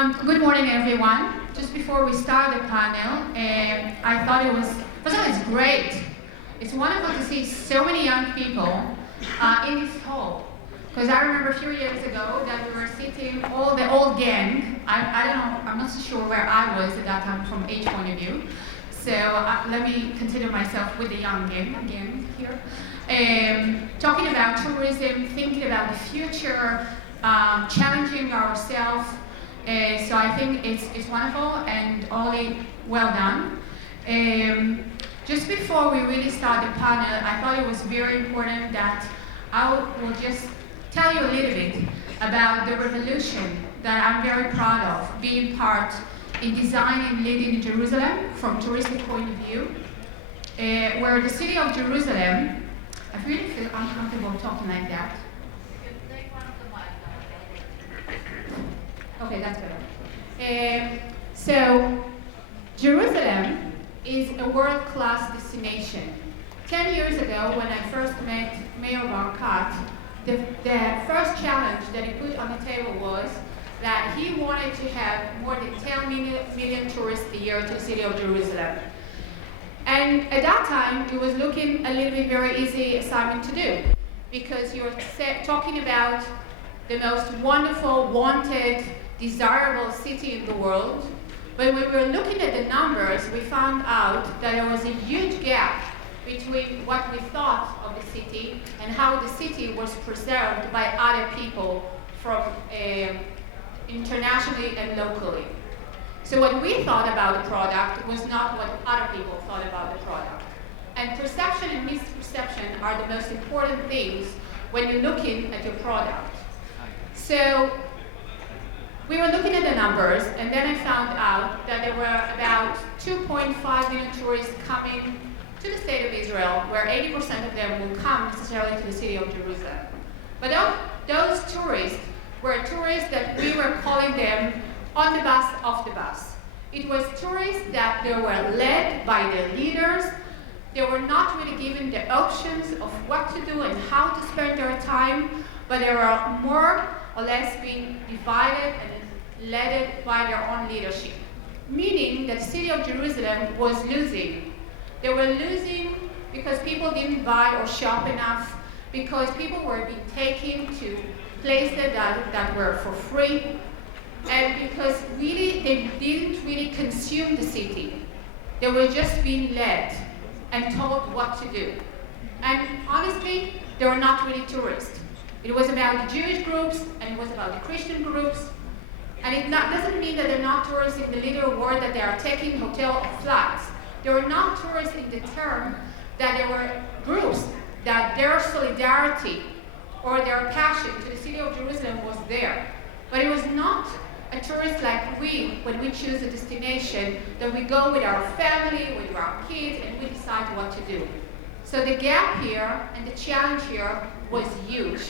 Good morning, everyone. Just before we start the panel, I thought it was, first of all, it's great. It's wonderful to see so many young people in this hall. Because I remember a few years ago that we were sitting, all the old gang. I don't know, I'm not so sure where I was at that time from age point of view. So let me consider myself with the young gang again here. Talking about tourism, thinking about the future, challenging ourselves. So I think it's wonderful and only well done. Just before we really start the panel, I thought it was very important that I will just tell you a little bit about the revolution that I'm very proud of being part in designing leading Jerusalem from a touristic point of view, where the city of Jerusalem, I really feel uncomfortable talking like that. Okay, that's better. So, Jerusalem is a world-class destination. 10 years ago, when I first met Mayor Barkat, the first challenge that he put on the table was that he wanted to have more than 10 million tourists a year to the city of Jerusalem. And at that time, it was looking a little bit very easy assignment to do, because you're talking about the most wonderful, wanted, desirable city in the world. But when we were looking at the numbers, we found out that there was a huge gap between what we thought of the city and how the city was preserved by other people from internationally and locally. So what we thought about the product was not what other people thought about the product. And perception and misperception are the most important things when you're looking at your product. So we were looking at the numbers, and then I found out that there were about 2.5 million tourists coming to the state of Israel, where 80% of them will come necessarily to the city of Jerusalem. But those tourists were tourists that we were calling them on the bus, off the bus. It was tourists that they were led by their leaders. They were not really given the options of what to do and how to spend their time, but they were more or less being divided and led by their own leadership. Meaning that the city of Jerusalem was losing. They were losing because people didn't buy or shop enough, because people were being taken to places that were for free, and because really they didn't really consume the city. They were just being led and told what to do. And honestly, they were not really tourists. It was about the Jewish groups, and it was about the Christian groups. And it doesn't mean that they're not tourists in the literal word that they are taking hotel or flights. They were not tourists in the term that there were groups that their solidarity or their passion to the city of Jerusalem was there. But it was not a tourist like we, when we choose a destination, that we go with our family, with our kids, and we decide what to do. So the gap here and the challenge here was huge.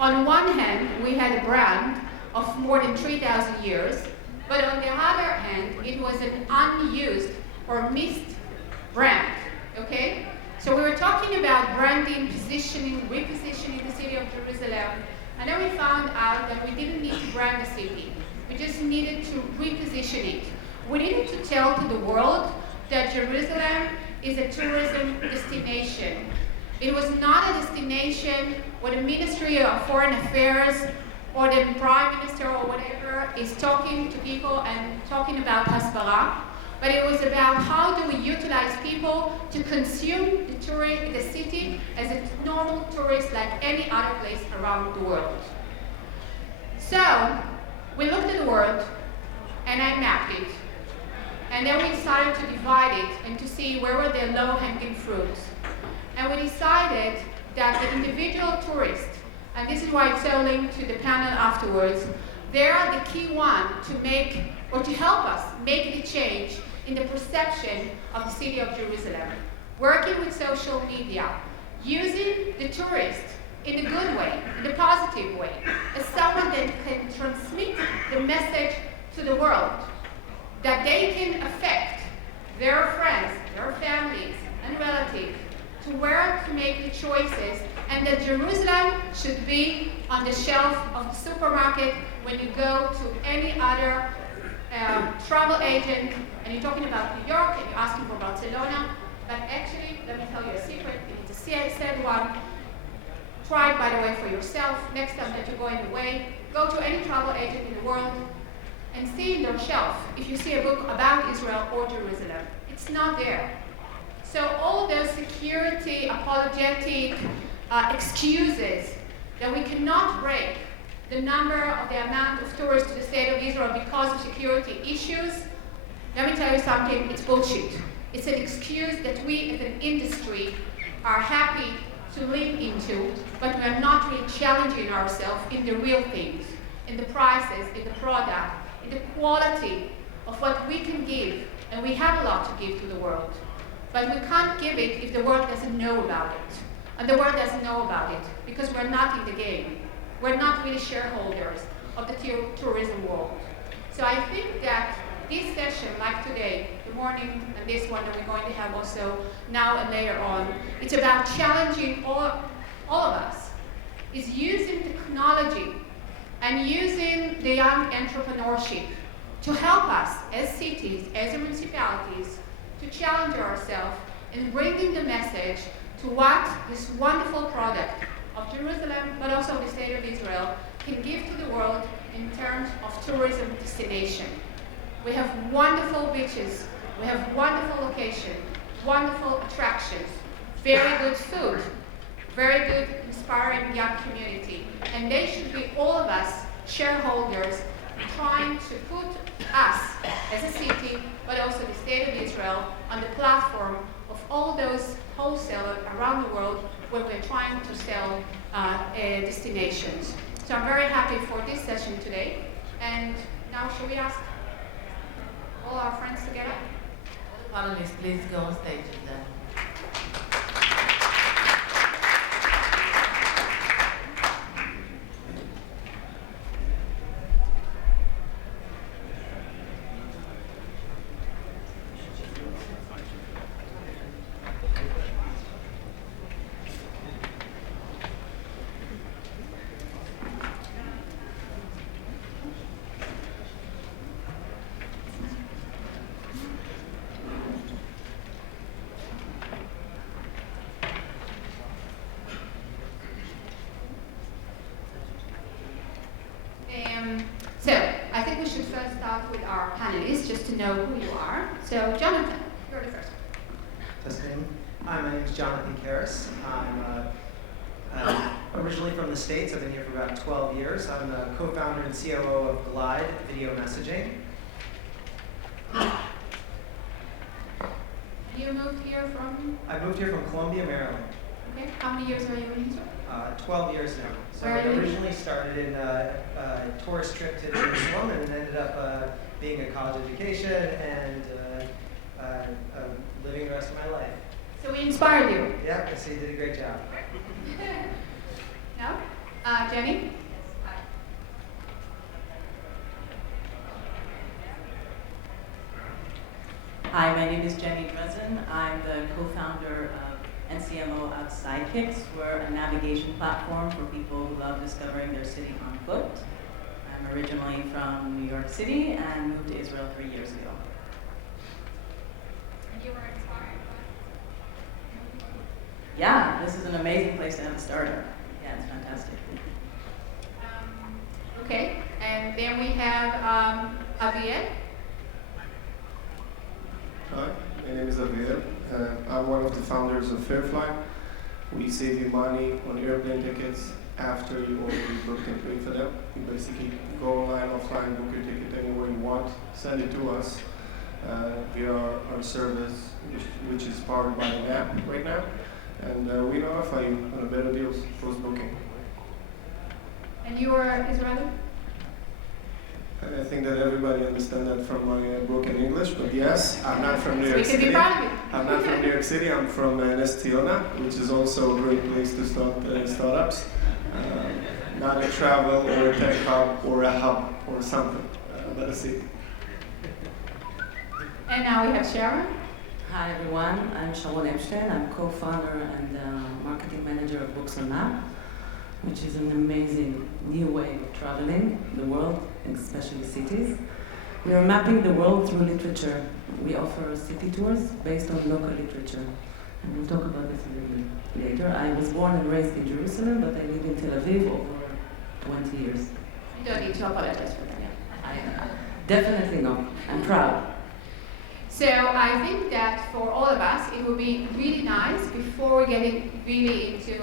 On one hand, we had a brand of more than 3,000 years, but on the other hand, it was an unused or missed brand, okay? So we were talking about branding, positioning, repositioning the city of Jerusalem, and then we found out that we didn't need to brand the city. We just needed to reposition it. We needed to tell to the world that Jerusalem is a tourism destination. It was not a destination where the Ministry of Foreign Affairs or the Prime Minister or whatever is talking to people and talking about Hasbara, but it was about how do we utilize people to consume the city as a normal tourist like any other place around the world. So we looked at the world and I mapped it. And then we decided to divide it and to see where were the low-hanging fruits. And we decided that the individual tourist, and this is why it's so linked to the panel afterwards, they are the key one to make, or to help us make the change in the perception of the city of Jerusalem. Working with social media, using the tourist in a good way, in a positive way, as someone that can transmit the message to the world, that they can affect their friends, their families, and relatives to where to make the choices, and that Jerusalem should be on the shelf of the supermarket when you go to any other a travel agent and you're talking about New York and you're asking for Barcelona, but actually, let me tell you a secret, it's a sad one. Try it, by the way, for yourself. Next time that you're going away, go to any travel agent in the world and see in their shelf if you see a book about Israel or Jerusalem. It's not there. So all those security, apologetic excuses that we cannot break the amount of tourists to the state of Israel because of security issues, let me tell you something, it's bullshit. It's an excuse that we as an industry are happy to live into, but we are not really challenging ourselves in the real things, in the prices, in the product, in the quality of what we can give, and we have a lot to give to the world. But we can't give it if the world doesn't know about it. And the world doesn't know about it because we're not in the game. We're not really shareholders of the tourism world. So I think that this session, like today, the morning, and this one that we're going to have also now and later on, it's about challenging all of us, is using technology and using the young entrepreneurship to help us as cities, as municipalities, to challenge ourselves in bringing the message to what this wonderful product of Jerusalem, but also the state of Israel, can give to the world in terms of tourism destination. We have wonderful beaches, we have wonderful locations, wonderful attractions, very good food, very good, inspiring young community. And they should be all of us shareholders trying to put us as a city, but also the state of Israel, on the platform of all those wholesalers around the world where we're trying to sell destinations. So I'm very happy for this session today. And now should we ask all our friends to get up? All the panelists, please go on stage and then. So, I think we should first start with our panelists, just to know who you are. So, Jonathan, you're the first one. Testing. Hi, my name is Jonathan Karras. I'm originally from the States. I've been here for about 12 years. I'm the co-founder and COO of Glide Video Messaging. You moved here from? I moved here from Columbia, Maryland. Okay. How many years are you in Israel? 12 years now. So Where I are you? originally started in a tourist trip to Jerusalem and ended up being a college education and living the rest of my life. So we inspired you? Yeah, I see you did a great job. No? Jenny? Hi, my name is Jenny Dresden. I'm the co-founder of NCMO of Sidekicks. We're a navigation platform for people who love discovering their city on foot. I'm originally from New York City and moved to Israel 3 years ago. And you were inspired by? Yeah, this is an amazing place to have a starter. Yeah, it's fantastic. Okay, and then we have Aviel. Hi, my name is Aviel. I'm one of the founders of Fairfly. We save you money on airplane tickets after you already booked and paid for them. You basically go online, offline, book your ticket anywhere you want, send it to us via our service, which is powered by an app right now. And we notify you on better deals post-booking. And you are Israeli? I think that everybody understands that from my broken English, but yes, I'm not from New York So we can City. be proud of you. I'm not from New York City, I'm from Ness Tiona, which is also a great place to start startups. Not a travel or a tech hub or a hub or something, but a city. And now we have Sharon. Hi everyone, I'm Sharon Epstein. I'm co-founder and marketing manager of Books on Map, which is an amazing new way of traveling the world, especially cities. We are mapping the world through literature. We offer city tours based on local literature. And we'll talk about this a little bit later. I was born and raised in Jerusalem, but I live in Tel Aviv over 20 years. You don't need to apologize for that. Definitely not. I'm proud. So I think that for all of us, it would be really nice before we get really into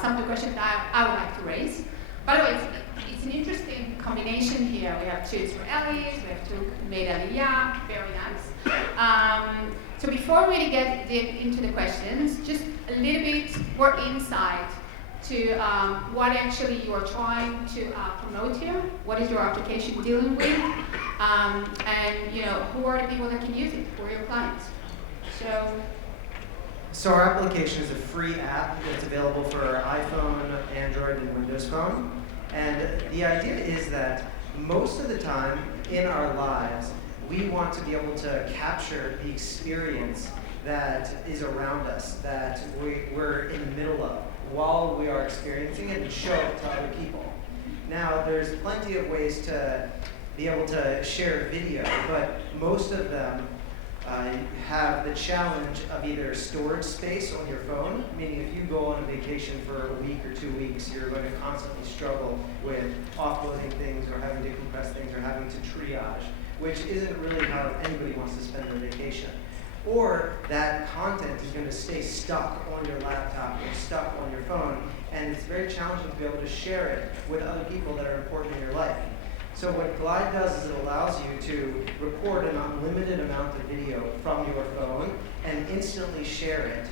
some of the questions that I would like to raise. By the way, it's an interesting combination here. We have two Israelis, we have two made Aliyah, very nice. So before we really get into the questions, just a little bit more insight to what actually you are trying to promote here. What is your application dealing with? And who are the people that can use it? Who are your clients? So our application is a free app that's available for iPhone, Android, and Windows Phone. And the idea is that most of the time in our lives, we want to be able to capture the experience that is around us, that we're in the middle of, while we are experiencing it, and show it to other people. Now, there's plenty of ways to be able to share video, but most of them have the challenge of either storage space on your phone, meaning if you go on a vacation for a week or 2 weeks, you're going to constantly struggle with offloading things or having to compress things or having to triage, which isn't really how anybody wants to spend their vacation. Or that content is going to stay stuck on your laptop or stuck on your phone, and it's very challenging to be able to share it with other people that are important in your life. So what Glide does is it allows you to record an unlimited amount of video from your phone and instantly share it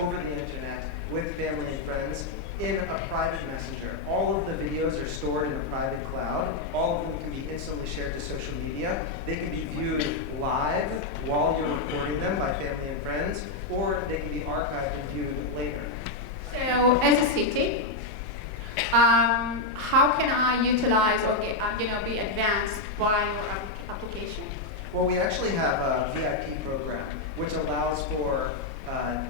over the internet with family and friends in a private messenger. All of the videos are stored in a private cloud. All of them can be instantly shared to social media. They can be viewed live while you're recording them by family and friends, or they can be archived and viewed later. So as a city, how can I utilize or be advanced by your application? Well, we actually have a VIP program, which allows for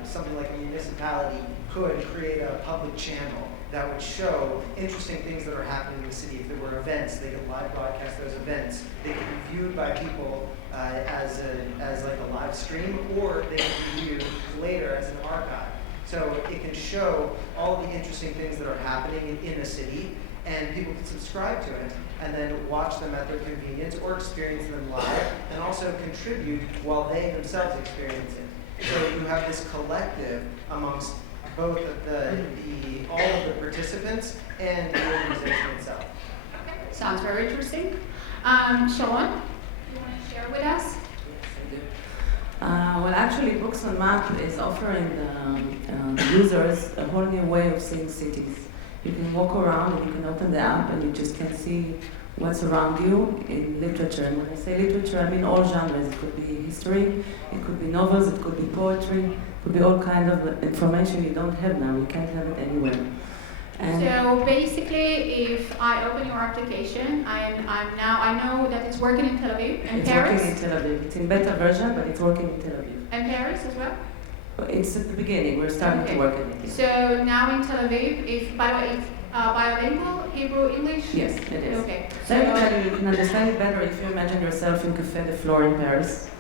something like a municipality could create a public channel that would show interesting things that are happening in the city. If there were events, they could live broadcast those events. They could be viewed by people as like a live stream, or they could be viewed later as an archive. So it can show all the interesting things that are happening in the city, and people can subscribe to it and then watch them at their convenience or experience them live, and also contribute while they themselves experience it. So you have this collective amongst both all of the participants and the organization itself. Okay. Sounds very interesting. Sharon, you want to share with us? Well, actually, Books on Map is offering the users a whole new way of seeing cities. You can walk around and you can open the app and you just can see what's around you in literature. And when I say literature, I mean all genres. It could be history, it could be novels, it could be poetry, it could be all kind of information you don't have now. You can't have it anywhere. And so basically, if I open your application, I know that it's working in Tel Aviv and it's Paris. Working in Tel Aviv. It's in beta version, but it's working in Tel Aviv. And Paris as well? It's at the beginning. We're starting to work on it. So now in Tel Aviv, if by the way, it's bilingual, Hebrew, English? Yes, it is. Okay. Let me tell you, you can understand it better if you imagine yourself in Café de Flore in Paris.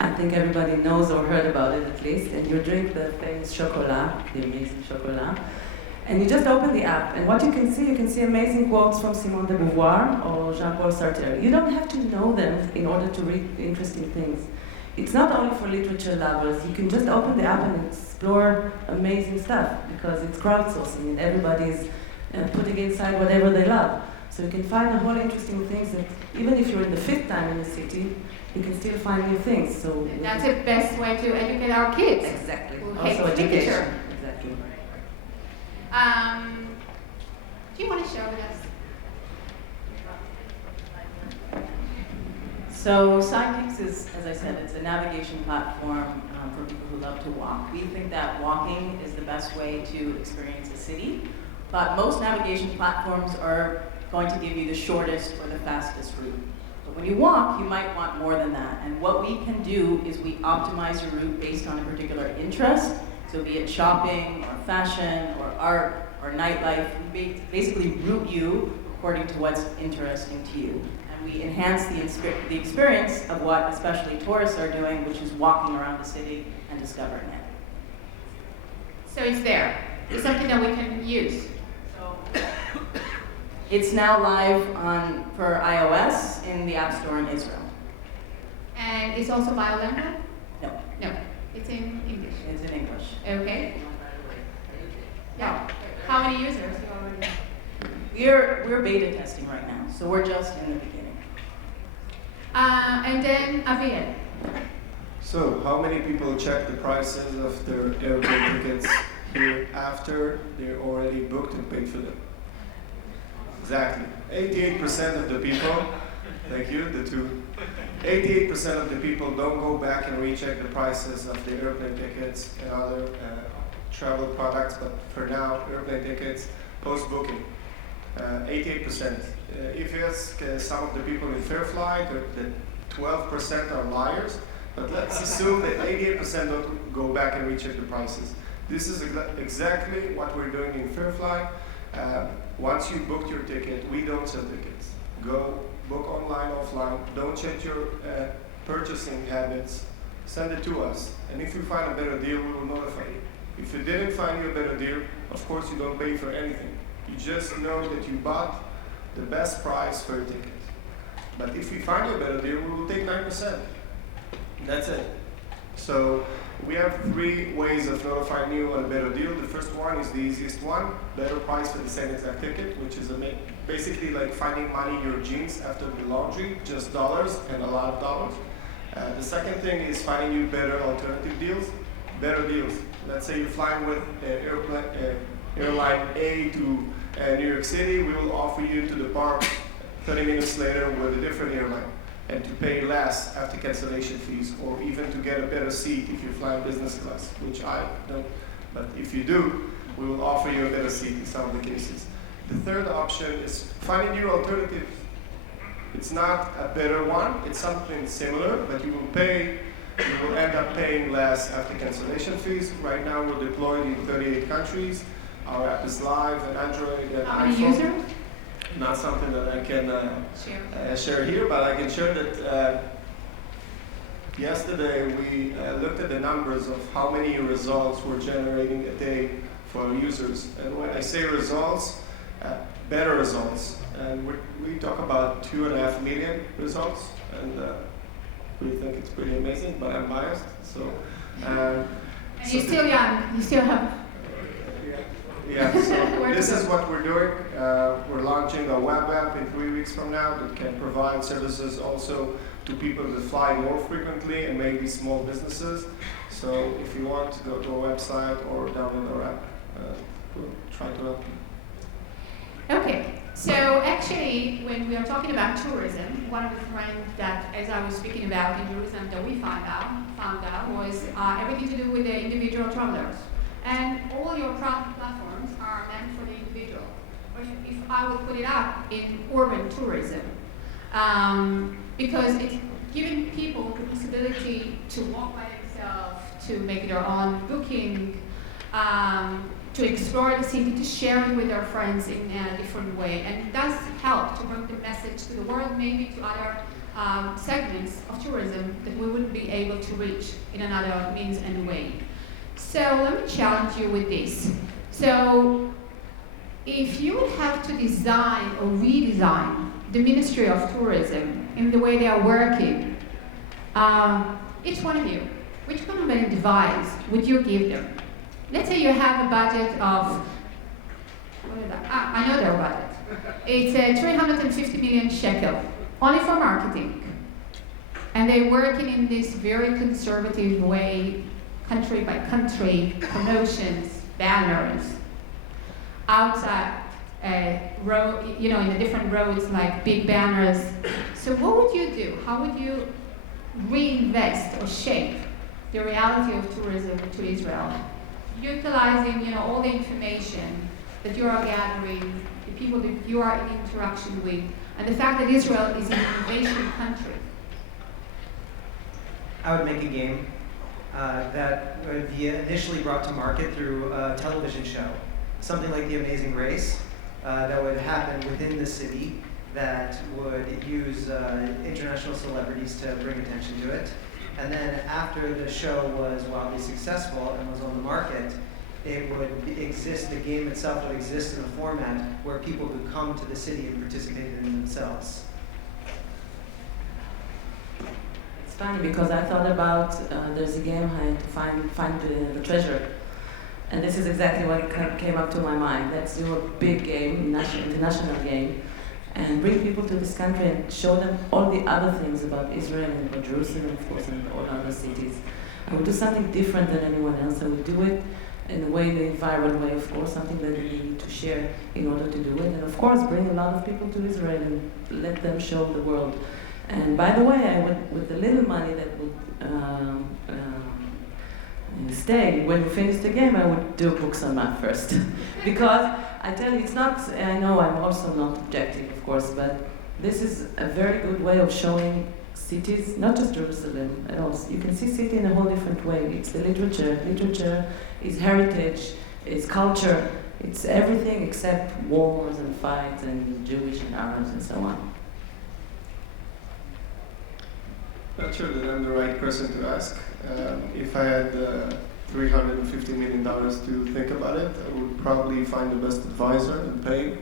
I think everybody knows or heard about it at least, and you drink the famous chocolat, the amazing chocolat, and you just open the app, and what you can see amazing quotes from Simone de Beauvoir or Jean-Paul Sartre. You don't have to know them in order to read interesting things. It's not only for literature lovers. You can just open the app and explore amazing stuff because it's crowdsourcing and everybody's putting inside whatever they love. So you can find a whole interesting things that even if you're in the 5th time in the city, you can still find new things. So that's the best way to educate our kids. Exactly. Who Also hate education. literature. Exactly. Do you want to share with us? So Sidekicks is, as I said, it's a navigation platform for people who love to walk. We think that walking is the best way to experience a city, but most navigation platforms are going to give you the shortest or the fastest route. But when you walk, you might want more than that. And what we can do is we optimize your route based on a particular interest. So be it shopping or fashion or art or nightlife, we basically route you according to what's interesting to you. And we enhance the experience of what especially tourists are doing, which is walking around the city and discovering it. So it's there. It's something that we can use. So it's now live for iOS in the App Store in Israel. And it's also bilingual? No, No, it's in English. it's in English. Okay. Yeah. How many users you already have? We're beta testing right now, so we're just in the beginning. And then Aviel. So, how many people check the prices of their airplane tickets here after they're already booked and paid for them? Exactly. 88% of the people, thank you, the two. 88% of the people don't go back and recheck the prices of the airplane tickets and other travel products, but for now, airplane tickets, post-booking. 88%. If you ask some of the people in Fairflight, that 12% are liars, but let's assume that 88% don't go back and recheck the prices. This is exactly what we're doing in Fairflight. Once you booked your ticket, we don't sell tickets. Go book online, offline. Don't change your purchasing habits. Send it to us. And if you find a better deal, we will notify you. If you didn't find you a better deal, of course you don't pay for anything. You just know that you bought the best price for your ticket. But if we find you a better deal, we will take 9%. That's it. So we have 3 ways of notifying you on a better deal. The first one is the easiest one, better price for the same exact ticket, which is basically like finding money in your jeans after the laundry, just dollars and a lot of dollars. The second thing is finding you better alternative deals, better deals. Let's say you're flying with airline A to New York City, we will offer you to depart 30 minutes later with a different airline and to pay less after cancellation fees, or even to get a better seat if you're flying business class, which I don't, but if you do, we will offer you a better seat in some of the cases. The third option is finding new alternatives. It's not a better one, it's something similar, but you will end up paying less after cancellation fees. Right now we're deployed in 38 countries. Our app is live on Android and How many iPhone. users? Not something that I can Share. share here, but I can share that yesterday we looked at the numbers of how many results we're generating a day for our users. And when I say results, better results. And we talk about 2.5 million results, and we think it's pretty amazing, but I'm biased. So, And so you're still young. You still have. yeah, so Where this to is go? what we're doing. We're launching a web app in 3 weeks from now that can provide services also to people that fly more frequently and maybe small businesses. So if you want to go to our website or download our app, we'll try to help you. Okay. So actually, when we are talking about tourism, one of the trends that, as I was speaking about in Jerusalem, that we found out was everything to do with the individual travelers. And all your platforms are meant for the individual. Or if I would put it up in urban tourism, because it's giving people the possibility to walk by themselves, to make their own booking, to explore the city, to share it with their friends in a different way. And it does help to bring the message to the world, maybe to other segments of tourism that we wouldn't be able to reach in another means and way. So let me challenge you with this. So if you would have to design or redesign the Ministry of Tourism in the way they are working, each one of you, which kind of an advice would you give them? Let's say you have a budget of, what is that? I know their budget. It's 350 million shekel, only for marketing. And they're working in this very conservative way, country by country, promotions, banners, outside, road, in the different roads, like big banners. So what would you do? How would you reinvest or shape the reality of tourism to Israel? Utilizing, all the information that you are gathering, the people that you are in interaction with, and the fact that Israel is an innovation country. I would make a game that would be initially brought to market through a television show, something like The Amazing Race, that would happen within the city, that would use international celebrities to bring attention to it. And then after the show was wildly successful and was on the market, it would exist, the game itself would exist in a format where people could come to the city and participate in it themselves. It's funny because I thought about there's a game I had to find the treasure, and this is exactly what came up to my mind. Let's do a big game, international game, and bring people to this country and show them all the other things about Israel and about Jerusalem, of course, and all other cities. I would do something different than anyone else. I would do it in a way, the viral way, of course, something that we need to share in order to do it. And of course, bring a lot of people to Israel and let them show the world. And by the way, I would, with the little money that would stay, when we finish the game, I would do books on math first. Because I tell you, it's not, I know I'm also not objective, of course, but this is a very good way of showing cities, not just Jerusalem at all. You can see city in a whole different way. It's the literature. Literature is heritage, it's culture, it's everything except wars and fights and Jewish and Arabs and so on. Not sure that I'm the right person to ask. If I had $350 million to think about it, I would probably find the best advisor and pay.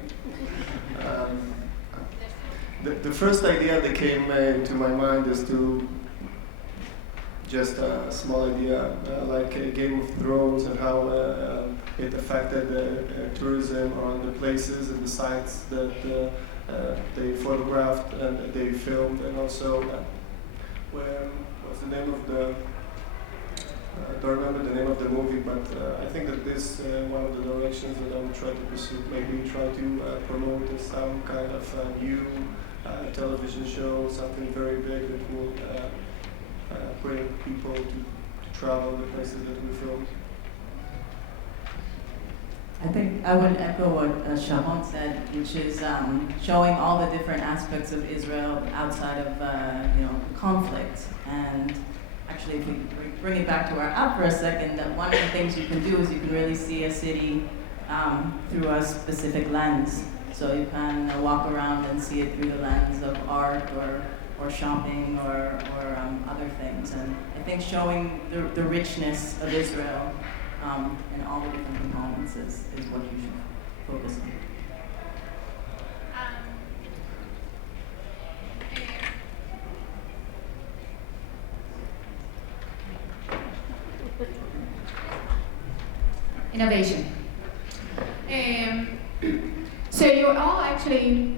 The first idea that came into my mind is to just a small idea, like Game of Thrones and how it affected tourism on the places and the sites that they photographed and they filmed, and also what's the name of the I don't remember the name of the movie, but I think that this one of the directions that I would try to pursue. Maybe try to promote some kind of new television show, something very big that will bring people to travel the places that we filmed. I think I would echo what Sharon said, which is showing all the different aspects of Israel outside of conflict. And actually, if we bring it back to our app for a second, that one of the things you can do is you can really see a city through a specific lens. So you can walk around and see it through the lens of art or shopping or other things. And I think showing the richness of Israel and all the different components is what you should focus on. Innovation. So you're all actually